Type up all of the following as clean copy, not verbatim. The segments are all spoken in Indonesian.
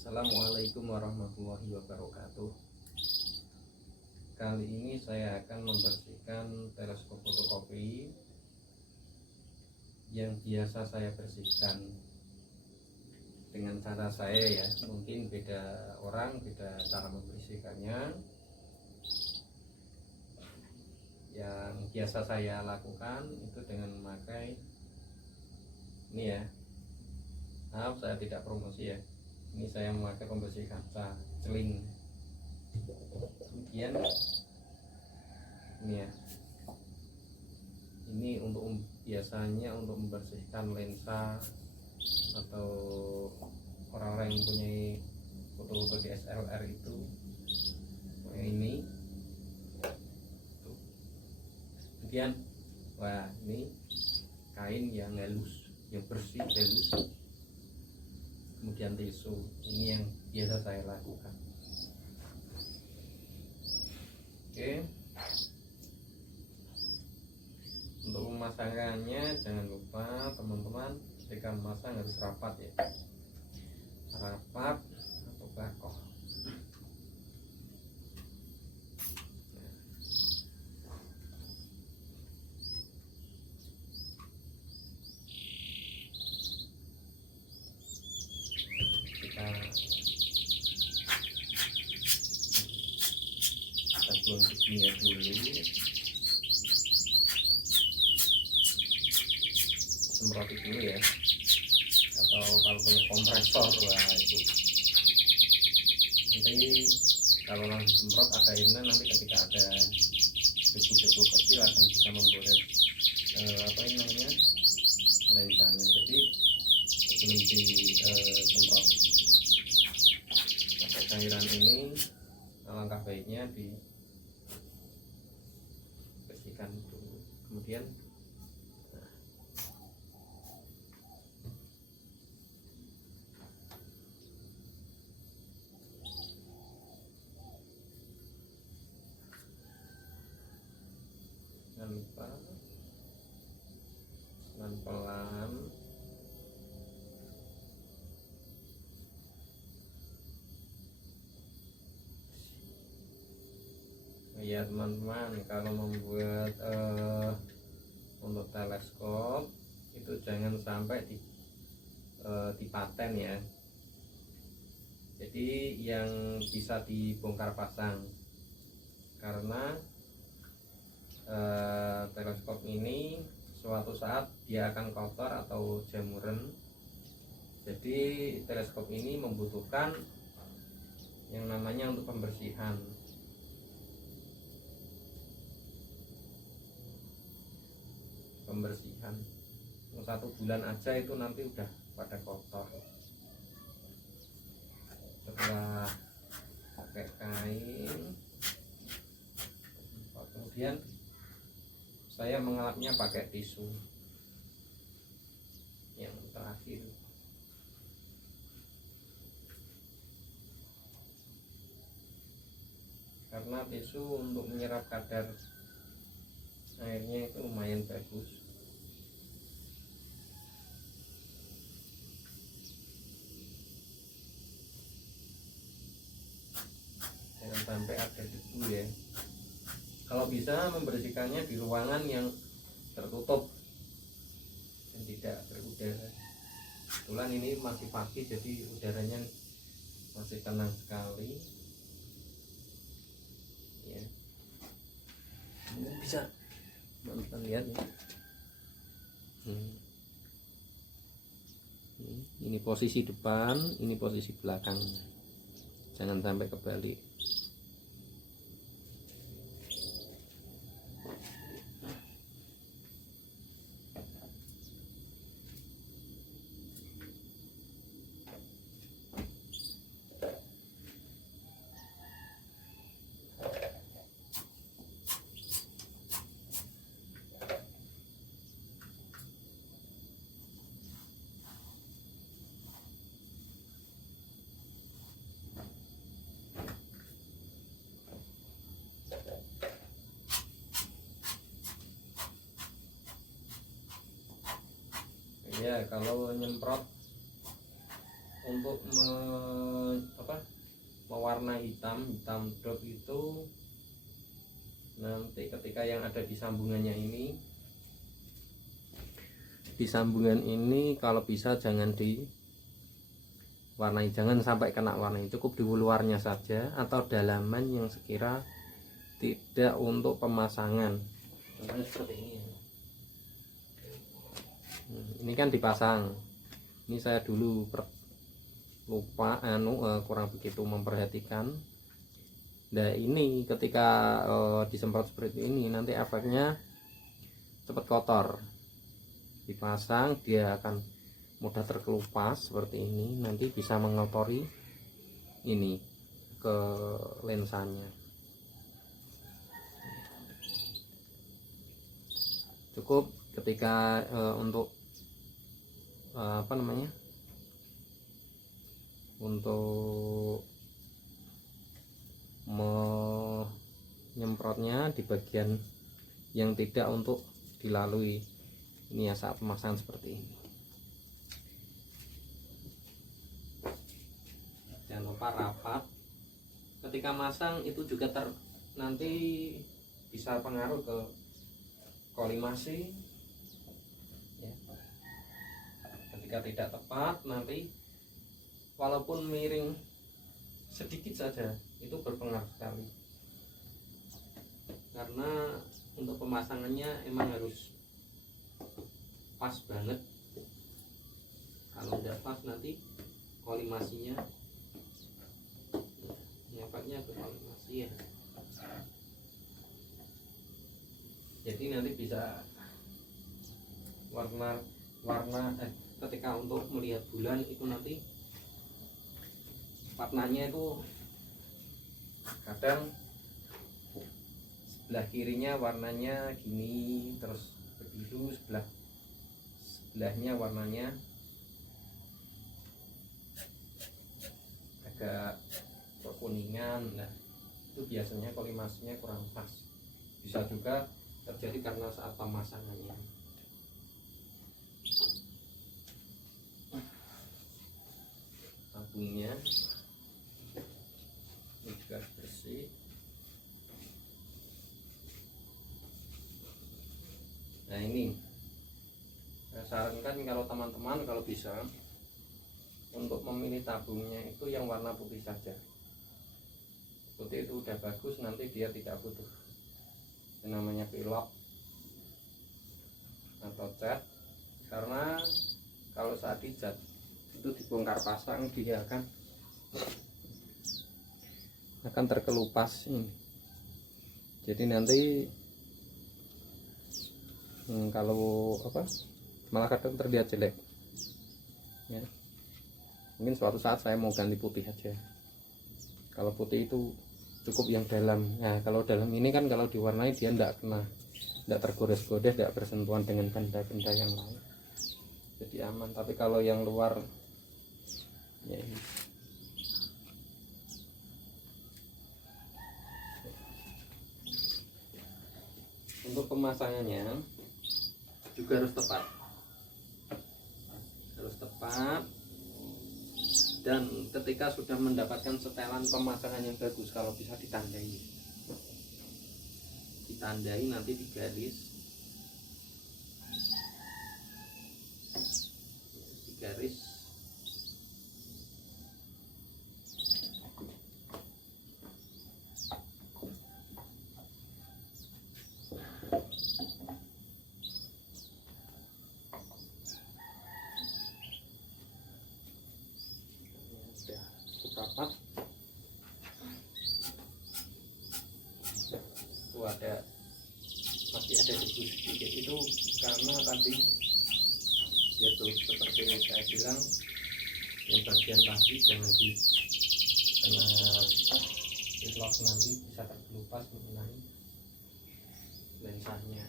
Assalamualaikum warahmatullahi wabarakatuh. Kali ini saya akan membersihkan teleskop fotokopi yang biasa saya bersihkan dengan cara saya ya. Mungkin beda orang, beda cara membersihkannya. Yang biasa saya lakukan itu dengan memakai ini ya. Maaf, saya tidak promosi ya. Ini saya memakai pembersih kaca celing. Kemudian ini ya, ini biasanya untuk membersihkan lensa atau orang-orang yang mempunyai foto-foto DSLR itu ini. Kemudian wah, ini kain yang halus, yang bersih halus. Kemudian tisu, ini yang biasa saya lakukan. Oke, untuk memasangkannya jangan lupa teman-teman, ketika memasang harus rapat ya, rapat atau bakoh. Kita buang begini dulu, semprot dulu ya, atau kalau punya kompresor wah itu nanti kalau langsung semprot ada airnya, nanti ketika ada debu-debu kecil akan bisa menggores apa ini namanya, lensanya. Jadi sebelum disemprot pakai cairan ini, alangkah baiknya dibersihkan dulu. Kemudian jangan lupa pelan-pelan ya teman-teman. Kalau membuat untuk teleskop itu jangan sampai dipaten ya. Jadi yang bisa dibongkar pasang, karena teleskop ini suatu saat dia akan kotor atau jamuran. Jadi teleskop ini membutuhkan yang namanya untuk pembersihan. Satu bulan aja itu nanti udah pada kotor. Setelah pakai kain, kemudian saya mengelapnya pakai tisu yang terakhir. Karena tisu untuk menyerap kadar airnya itu lumayan bagus. Jangan sampai ada debu ya. Kalau bisa membersihkannya di ruangan yang tertutup dan tidak berudara. Kebetulan ini masih pagi, jadi udaranya masih tenang sekali ya. Ini bisa teman-teman lihat ya. Ini posisi depan, ini posisi belakangnya, jangan sampai kebalik. Ya kalau nyemprot untuk mewarnai hitam drop itu nanti ketika yang ada di sambungannya ini, di sambungan ini kalau bisa jangan diwarnai, jangan sampai kena warnai, cukup di luarnya saja atau dalaman yang sekira tidak untuk pemasangan. Contohnya seperti ini. Ini kan dipasang. Ini saya dulu lupa kurang begitu memperhatikan. Nah ini ketika disemprot seperti ini nanti efeknya cepat kotor. Dipasang dia akan mudah terkelupas seperti ini, nanti bisa mengotori ini ke lensanya. Cukup ketika untuk untuk menyemprotnya di bagian yang tidak untuk dilalui ini ya, saat pemasangan seperti ini. Jangan lupa rapat ketika masang, itu juga nanti bisa pengaruh ke kolimasi ya. Ketika tidak tepat nanti walaupun miring sedikit saja itu berpengaruh sekali, karena untuk pemasangannya emang harus pas banget. Kalau tidak pas nanti kolimasinya efeknya ke kolimasi ya. Jadi nanti bisa warna ketika untuk melihat bulan itu nanti warnanya itu kadang sebelah kirinya warnanya gini terus begitu, sebelahnya warnanya agak kekuningan. Nah itu biasanya kolimasinya kurang pas. Bisa juga terjadi karena saat pemasangannya. Tabungnya ini juga bersih. Nah ini saya sarankan kalau teman-teman kalau bisa untuk memilih tabungnya itu yang warna putih saja. Putih itu udah bagus, nanti dia tidak butuh yang namanya pilok atau cat, karena kalau saat dicat itu dibongkar pasang dia akan terkelupas ini. Jadi nanti kalau malah kadang terlihat jelek ya. Mungkin suatu saat saya mau ganti putih aja. Kalau putih itu cukup yang dalam. Nah kalau dalam ini kan kalau diwarnai dia tidak tergores-gores, tidak bersentuhan dengan benda-benda yang lain, jadi aman. Tapi kalau yang luar ya ini. Untuk pemasangannya juga harus tepat, dan ketika sudah mendapatkan setelan pemasangan yang bagus, kalau bisa ditandai nanti digaris rapat. Itu masih ada debu sedikit, itu karena tadi yaitu seperti saya bilang yang bagian tadi jangan karena pilok nanti bisa terkelupas mengenai lensanya.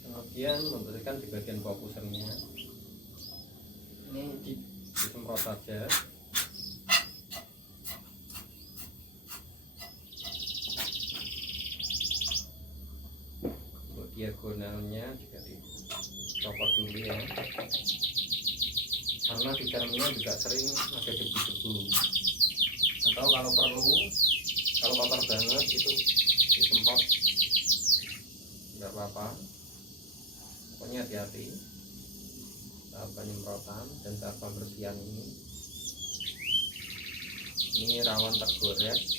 Kemudian memberikan di bagian fokusernya ini disemprot saja. diagonalnya juga dicopot dulu ya, karena di cerminnya juga sering ada debu-debu, atau kalau perlu, kalau kotor banget itu disemprot, nggak apa-apa. Pokoknya hati-hati tahap penyemprotan dan tahap pembersihan ini rawan tergores.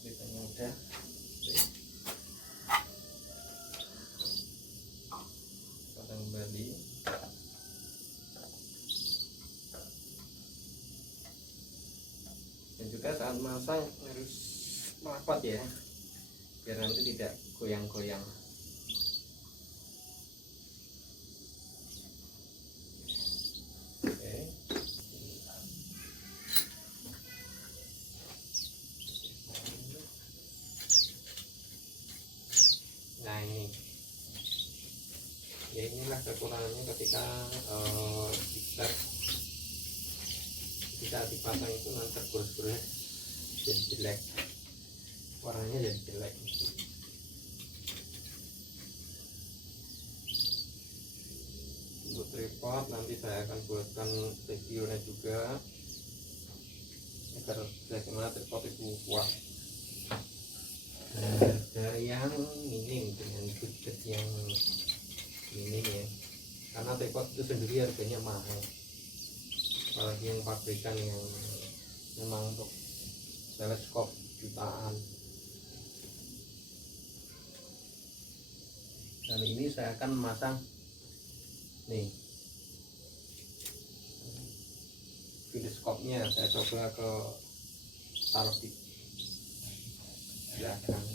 Kitanya udah pasang kembali. Dan juga saat masang harus rapat ya, biar nanti tidak goyang-goyang. Nah ini ya, inilah kekurangannya ketika dipasang itu nanti tergores-gores jadi jelek, warnanya jadi jelek. Untuk tripod nanti saya akan buatkan videonya juga agar bagaimana tripod itu kuat. Dari yang minim dengan budget yang minim ya, karena tripod itu sendiri harganya mahal, apalagi yang pabrikan yang memang untuk teleskop jutaan. Kali ini saya akan memasang nih teleskopnya, saya coba ke taruh di belakang.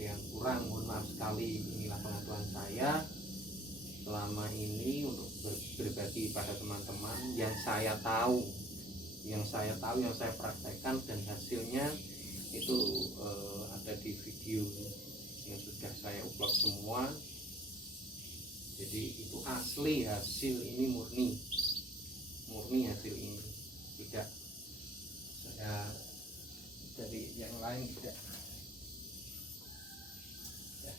yang kurang mohon maaf sekali. Inilah pengakuan saya selama ini untuk berbagi pada teman-teman yang saya tahu, yang saya praktekkan, dan hasilnya itu ada di video yang sudah saya upload semua. Jadi itu asli, hasil ini murni hasil ini, tidak saya dari yang lain, tidak. Ya.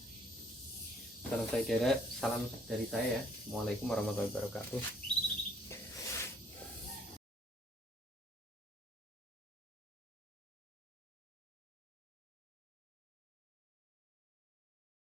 Salam saya kira, salam dari saya ya. Assalamualaikum warahmatullahi wabarakatuh.